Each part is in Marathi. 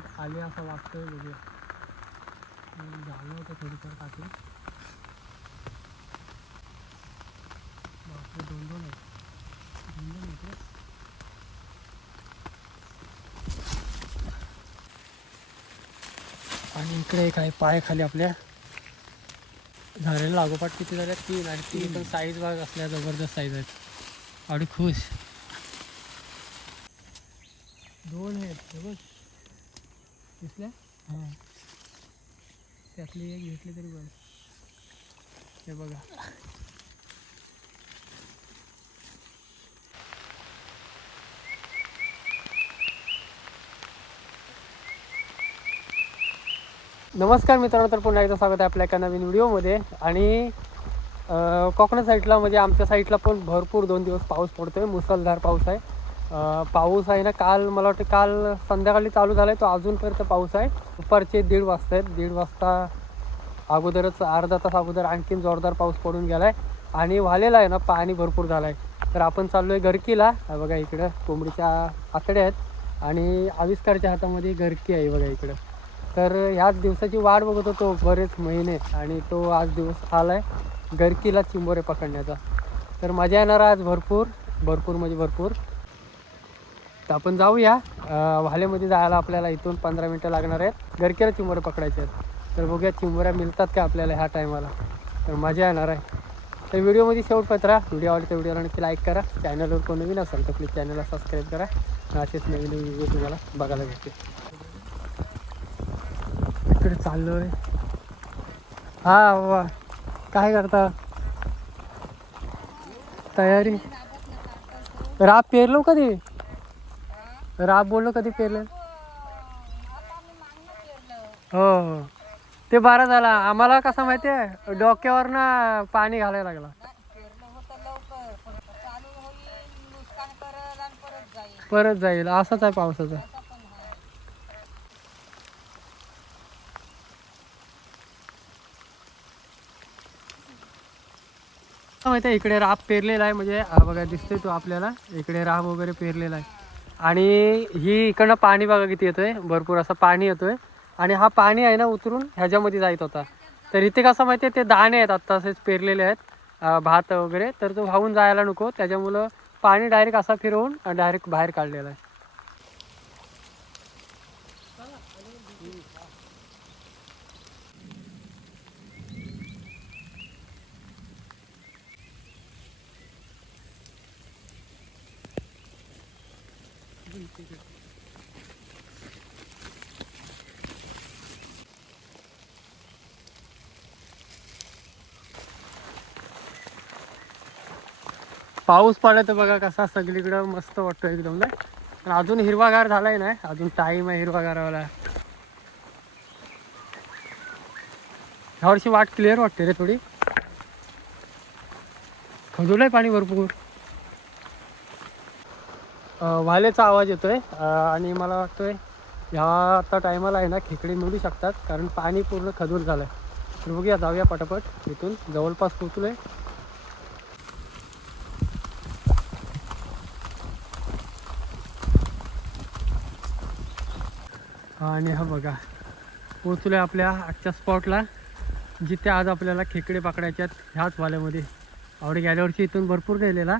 परत आले असं वाटतंय. बघूया, झालं होतं थोडीफार टाकून. बापरे, दोन दोन आहेत. आणि इकडे एक आहे पाय खाली आपल्या. झालेलं लागोपाठ किती झाल्या? 3. आणि 3 पण साईज भाग असल्या जबरदस्त साईज आहेत. आणि खुश 2 आहेत हे बघ, दिसल्या? हां, त्यातली एक घेतली तरी बरं. हे बघा, नमस्कार मित्रांनो, तर पुन्हा एकदा स्वागत आहे आपल्या एका नवीन व्हिडिओमध्ये. आणि कोकण साईडला म्हणजे आमच्या साईडला पण भरपूर 2 दिवस पाऊस पडतो आहे, मुसळधार पाऊस आहे. पाऊस आहे ना, काल मला वाटतं काल संध्याकाळी चालू झाला आहे तो अजूनपर्यंत पाऊस आहे. दुपारचे 1:30 वाजता आहेत. 1:30 वाजता अगोदरच अर्धा तास अगोदर आणखीन जोरदार पाऊस पडून गेला आहे आणि वालेला आहे ना, पाणी भरपूर झालं आहे. तर आपण चाललो आहे गरकीला. बघा इकडं कोंबडीच्या आतड्या आहेत आणि आविष्कारच्या हातामध्ये गरकी आहे बघा इकडं. तर ह्याच दिवसाची वाट बघत होतो बरेच महिने आणि तो आज दिवस आला आहे गरकीला चिंबोरे पकडण्याचा. तर मजा येणार आज भरपूर भरपूर म्हणजे भरपूर. तर आपण जाऊया. वालेमध्ये जायला आपल्याला इथून 15 मिनटं लागणार आहेत. गरकीला चिंबोरे पकडायचे आहेत. तर बघूया चिंबोऱ्या मिळतात का आपल्याला ह्या टायमाला. तर मजा येणार आहे. तर व्हिडिओमध्ये शेवटपर्यंत राहा. व्हिडिओ आवडते व्हिडिओला नक्की लाईक करा. चॅनलवर कोणी नवीन असेल तर प्लीज चॅनलला सबस्क्राईब करा. असेच नवीन व्हिडिओ तुम्हाला बघायला भेटते. इकडे चाललो आहे. हा वा, काय करता? तयारी. राब पेरलो कधी? राब बोललो कधी पेरलं? हो हो, ते बरं झालं. आम्हाला कसं माहिती आहे, डोक्यावर ना पाणी घालायला लागला. परत जाईल असंच आहे पावसाचं. माहिती आहे इकडे राब पेरलेला आहे. म्हणजे बघा दिसतोय तो आपल्याला, इकडे राब वगैरे पेरलेला आहे. आणि ही इकडनं पाणी बघा किती येतोय, भरपूर असं पाणी येतोय. आणि हा पाणी आहे ना उतरून ह्याच्यामध्ये जायत होता. तर इथे कसं माहिती आहे, ते दाणे आहेत आत्ता असेच पेरलेले आहेत भात वगैरे. तर तो वाहून जायला नको, त्याच्यामुळं पाणी डायरेक्ट असा फिरवून डायरेक्ट बाहेर काढलेला आहे. पाऊस पडला तर बघा कसा सगळीकडं मस्त वाटतो एकदम नाही. पण अजून हिरवागार झालाय ना, अजून टाईम आहे हिरवागारावाला. ह्या वर्षी वाट क्लिअर वाटते रे थोडी. खजूलय पाणी भरपूर. वालेचा आवाज येतोय आणि मला वाटतोय ह्या आता टायमाला आहे ना खेकडे मिळू शकतात, कारण पाणी पूर्ण खजूर झालं आहे. तर बघूया, जाऊया पटापट इथून. जवळपास पोचलो आहे. आणि हा बघा पोचलो आहे आपल्या आजच्या स्पॉटला, जिथे आज आपल्याला खेकडे पकडायचे आहेत ह्याच वाल्यामध्ये. आवडे गेल्या वर्षी इथून भरपूर नेलेला,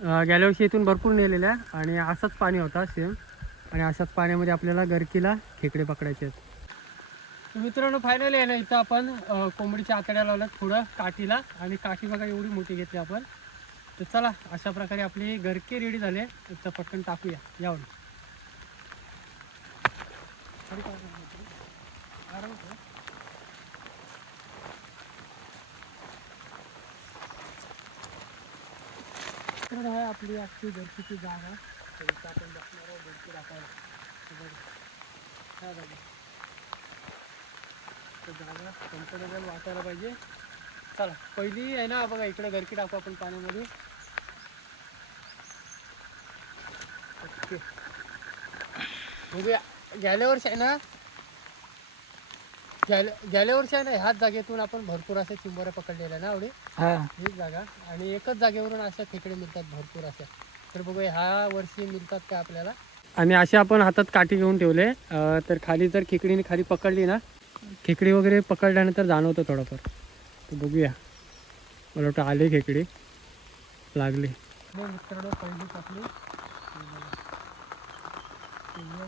गेल्या वर्षी इथून भरपूर नेलेल्या आणि असंच पाणी होता सेम. आणि अशाच पाण्यामध्ये आपल्याला गरकीला खेकडे पकडायचे आहेत. मित्रांनो फायनली आहे ना, इथं आपण कोंबडीच्या आतड्या लावल्यात पुढं काठीला. आणि काठी बघा एवढी मोठी घेतली आपण. तर चला, अशा प्रकारे आपली गरकी रेडी झाली. तर पटकन टाकूया यावर. तर आहे आपली आजची गरकीची जागा. तर इथं आपण बसणार आहोत गरकी टाकायला. काय जागा, तर जागा कम्फर्टेबल वाटायला पाहिजे. चला पहिली आहे ना बघा, इकडे गरकी टाकू आपण पाण्यामध्ये. ओके, बघूया. गेल्या वर्षी आहे ना, गेल्या वर्षी आहे ना ह्याच जागेतून आपण भरपूर असे चिंबोऱ्या पकडलेल्या ना आवडी. हीच जागा. आणि एकच जागेवरून अशा खेकडे मिळतात भरपूर अशा. तर बघूया ह्या वर्षी मिळतात का आपल्याला. आणि असे आपण हातात काठी घेऊन ठेवले तर खाली जर खेकडीने खाली पकडली ना, खेकडी वगैरे पकडल्यानंतर जाणवतं थोडंफार. तर बघूया, मला वाटतं आले खेकडी लागले. मित्रांनो पहिलीच आपली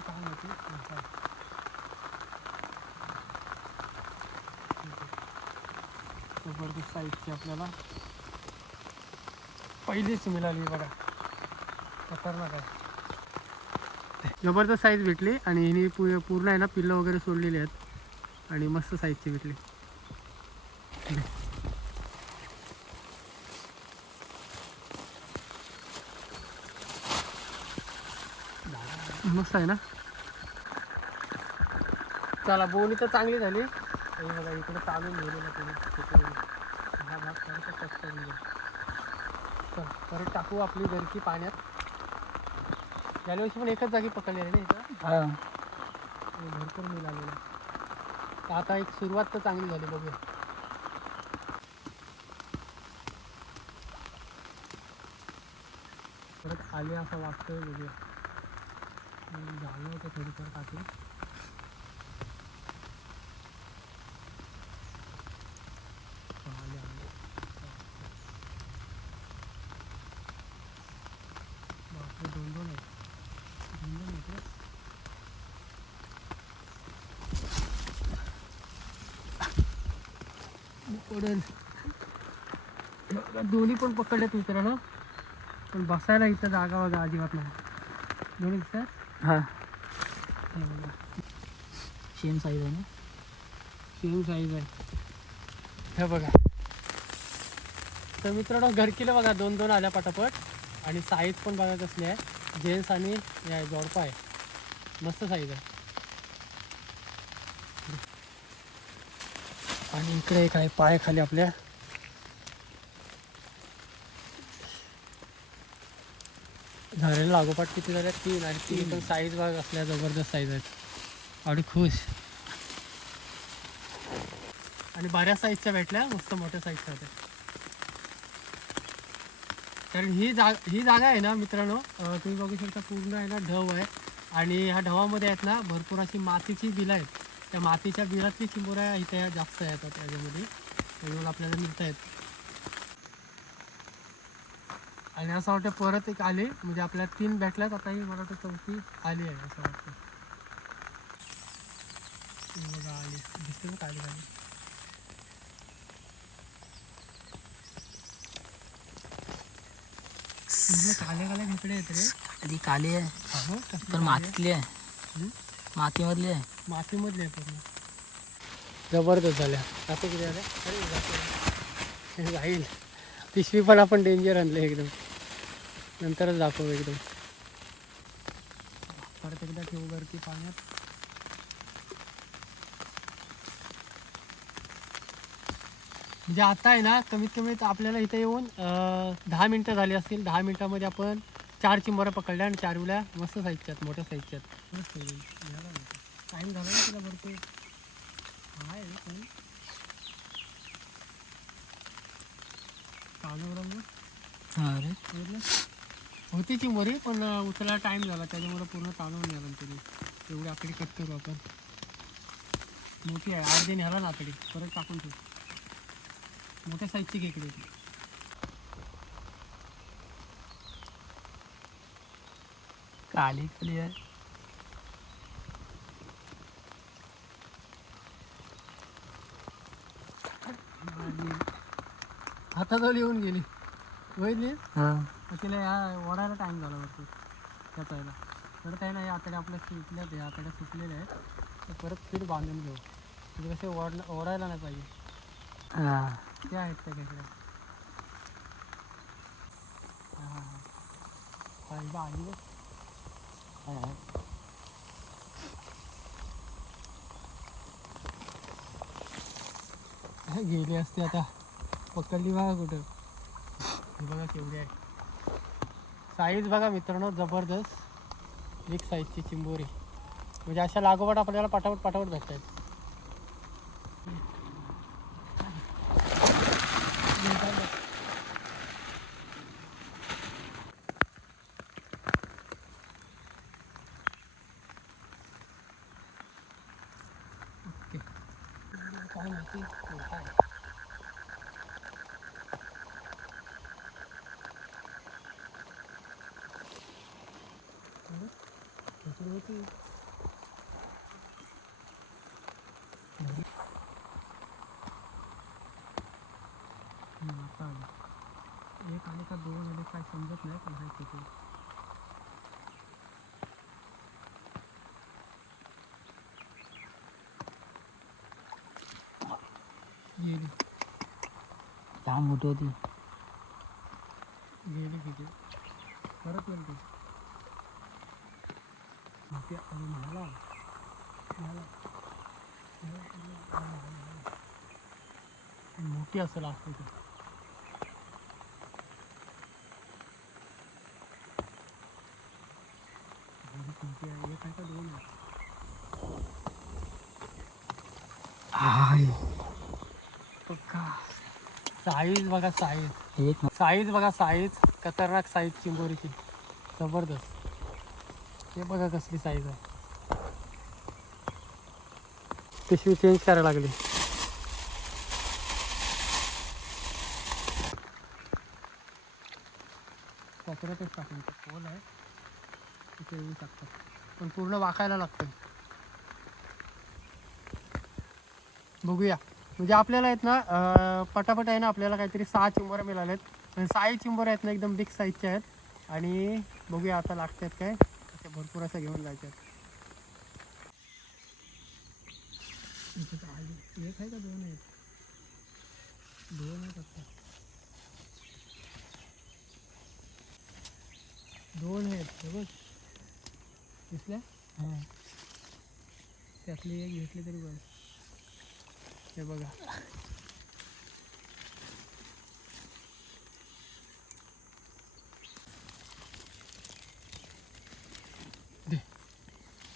छान होती. जबरदस्त साईजची आपल्याला पहिलीच मिळाली बघा. खतरनाक आहे. जबरदस्त साईज भेटली आणि हिने पूर्ण आहे ना पिल्लं वगैरे सोडलेली आहेत आणि मस्त साईजची भेटली. मस्त आहे ना. चला बोनी तर चांगली झाली. बघा इकडे चालून गेलेलं तुम्ही. हा भाग थोडासा कट करून घ्या. चल परत टाकू आपली घरची पाण्यात. गेल्या वर्षी पण एकच जागी पकडली आहे ना इथं. भरपूर मिळालेलं. तर आता एक सुरुवात तर चांगली झाली. बघूया परत आले असं वाटतंय. बघूया झालं होतं थोडीफार टाकून. बापरे, दोन आहेत. पडेल. दोन्ही पण पकडल्यात मित्रांनो, पण बसायला इथं जागा वगैरे अजिबात नाही. दोन्ही दिसतात. हां सेम साईज आहे ना. सेम साईज आहे. हे बघा. तर मित्रांनो घरकीला बघा 2-2 आल्या पटापट आणि साईज पण बघा कसली आहे. जेंट्स आणि या जोडपा आहे. मस्त साईज आहे. आणि इकडे एक आहे पाय खाली आपल्या. झालेलं लागोपाठ किती झाल्या 3 आणि 3 पण साईज बघ असल्या जबरदस्त साईज आहेत. आणि खुश आणि बऱ्याच साईजच्या भेटल्या. मस्त मोठ्या साईजच्या होत्या. कारण ही जागा आहे ना मित्रांनो, तुम्ही बघू शकता पूर्ण आहे ना ढव आहे. आणि ह्या ढवामध्ये आहेत ना भरपूर अशी मातीची बिलं आहेत. त्या मातीच्या बिलातली चिंबोऱ्या इथे जास्त येतात त्याच्यामध्ये. त्याच्यामुळे आपल्याला मिळत आहेत. आणि असं वाटतं परत एक आली म्हणजे आपल्याला 3 भेटल्यात. आता ही मला वाटतं चौथी आली आहे असं वाटतं. बघा आली दिसते ना खाली खाली. काले काले खेकडे आहेत रे. ती काली आहे पण मातीतली आहे. मातीमधली आहे. मातीमधली आहे पूर्ण. जबरदस्त झाल्या. असं किती झाल्या. अरे जाईल. पिशवी पण आपण डेंजर आणले एकदम. नंतरच दाखवू एकदम. परत एकदा ठेवू वरती पाण्यात. म्हणजे आता आहे ना कमीत कमी आपल्याला इथे येऊन 10 मिनटं झाली असतील. 10 मिनटामध्ये आपण 4 चिंबोऱ्या पकडल्या आणि 4 विल्या मस्त साईजच्यात, मोठ्या साईजच्यात. टाईम झाला ना तिला भरपूर. आहे पण अरे होती चिंबोरी पण उचलायला टाईम झाला त्याच्यामुळे पूर्ण चालवून न्याला तुम्ही. एवढी आकडी कट करू आपण. मोठी आहे. अर्धे न्याला ना आकडी परत टाकून ठेवू. मोठ्या साईजची खेकडी होती. काली काली आहे. हाताजवळ येऊन गेली. बघितली. हां तिला या ओढायला टाईम झाला भरपूर खेचायला. परत आहे ना या आतड्या आपल्या सुटल्या. ते आतड्या सुटलेल्या आहेत. तर परत फीड बांधून घेऊ. तिथे कसे ओढायला नाही पाहिजे. हां त्या आहेत त्या खेकड्या. हां आली गेली असते आता. पकडली बघा कुठं. हे बघा केवढी आहे. साईज बघा मित्रांनो जबरदस्त. बिग साईजची चिंबोरी. म्हणजे अशा लागोपाठ आपल्याला पटापट भेटत आहेत. काय माहिती मोठा आहे. खेकडे होती. आता आलं. एक आले का दोन आले काय समजत नाही पण आहे खेकडे. गेली जाम मोठी होती. गेली खेकडे. परत येईल ते. मोठी आणि म्हणाला मोठी असेल असते ती. मोठी आहे. एक आहे का दोन आहे. बघा साईज बघा साईज. एक साईज बघा साईज. खतरनाक साईज चिंबोरीची. जबरदस्त. हे बघा कसली साईज आहे. पिशवी चेंज करायला लागली. कचऱ्यातच टाकून पोल आहे तिथे येऊ शकतात पण पूर्ण वाकायला लागतं. बघूया म्हणजे आपल्याला आहेत ना पटापट आहे ना आपल्याला काहीतरी 6 चिंबोऱ्या मिळाल्यात. पण 6 चिंबोऱ्या आहेत ना एकदम बिग साईजच्या आहेत. आणि बघूया आता लागतात काय. असे भरपूर असं घेऊन जायचे आहेत. एक आहे का दोन आहेत. दोन आहेत आता. दोन आहेत बघ दिसल्या. त्यातली एक घेतली तरी बरं. हे बघा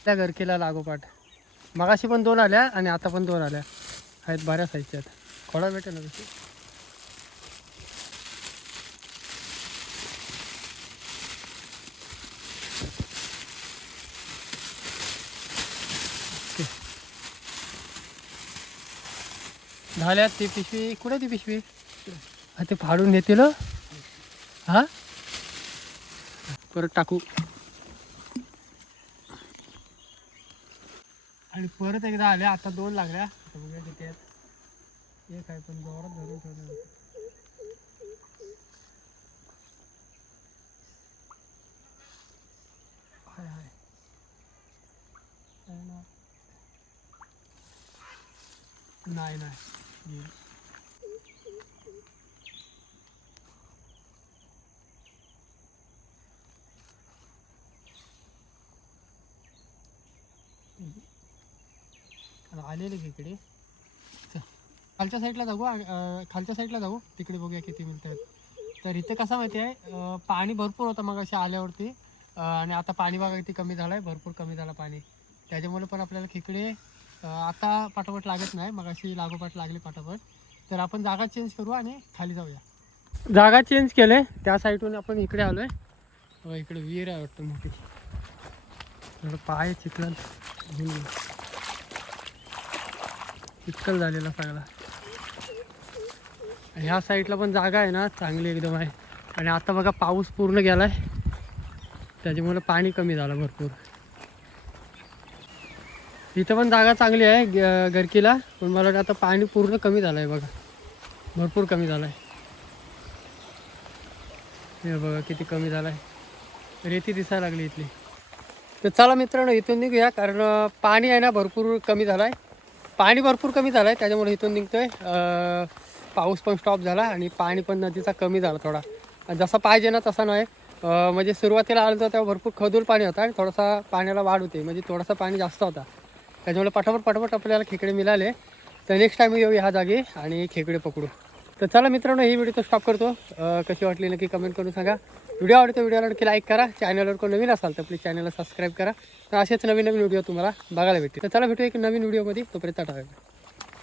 त्या गरकीला लागोपाठ मगाशी पण 2 आल्या आणि आता पण 2 आल्या आहेत. बऱ्याच साईजच्या आहेत. खोडा भेटेल ना तशी. झाल्यात. ती पिशवी कुठे ती पिशवी. ते फाडून नेतील. हा परत टाकू आणि परत एकदा आल्या. आता 2 लागल्या. आता बघूया किती आहेत. एक आहे पण जोरात धरून ठेवलं. हाय हाय नाही नाही. आलेले खेकडे. खालच्या साईडला जाऊ. खालच्या साईडला जाऊ तिकडे बघूया किती मिळतात. तर इथे कसं माहिती आहे पाणी भरपूर होतं मग अशी आल्यावरती. आणि आता पाणी बघा किती कमी झालं आहे. भरपूर कमी झालं पाणी. त्याच्यामुळे पण आपल्याला खेकडे आता पाठोपाठ लागत नाही. मग अशी लागोपाठ लागली पाठोपाठ. तर आपण जागा चेंज करू आणि खाली जाऊया. जागा चेंज केले. त्या साईडून आपण इकडे आलो आहे. इकडे विहीर आहे वाटतं मोठी. थोडं पाय चिखल चिखल झालेला सगळा. आणि ह्या साईडला पण जागा आहे ना चांगली एकदम आहे. आणि आता बघा पाऊस पूर्ण गेला आहे त्याच्यामुळे पाणी कमी झालं भरपूर. इथं पण जागा चांगली आहे गरकीला. पण मला वाटतं आता पाणी पूर्ण कमी झालं आहे बघा. भरपूर कमी झालं आहे. हे बघा किती कमी झालं आहे. रेती दिसायला लागली इथली. तर चला मित्रांनो इथून निघूया कारण पाणी आहे ना भरपूर कमी झालं आहे. पाणी भरपूर कमी झालं आहे त्याच्यामुळे इथून निघतोय. पाऊस पण स्टॉप झाला आणि पाणी पण नदीचा कमी झाला थोडा. जसा पाहिजे ना तसा नाही. म्हणजे सुरुवातीला आलं तर तेव्हा भरपूर खदूर पाणी होता आणि थोडासा पाण्याला वाढ होते. म्हणजे थोडासा पाणी जास्त होता त्याच्यामुळे पटापट आपल्याला खेकडे मिळाले. तर नेक्स्ट टाईम येऊ ह्या जागी आणि खेकडे पकडू. तर चला मित्रांनो ही व्हिडिओ तो स्टॉप करतो. कशी वाटली नक्की कमेंट करून सांगा. व्हिडिओ आवडतो व्हिडिओला नक्की लाईक करा. चॅनलवर कोण नवीन असाल तर प्लीज चॅनलला सबस्क्राईब करा. तर असेच नवीन व्हिडिओ तुम्हाला बघायला भेटतील. तर चला भेटू एक नवीन व्हिडिओमध्ये. तोपर्यंत टाटा.